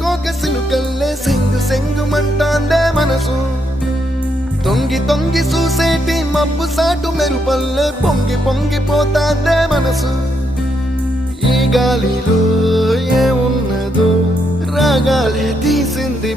కోక సిలుకల్లే సెంగు సెంగు మంటాందే మనసు తొంగి తొంగి చూసేటి మబ్బు సాటు మెరుపల్లే పొంగి పొంగిపోతాందే మనసు ఈ గాలిలో ఏమున్నదో రాగాలే తీసింది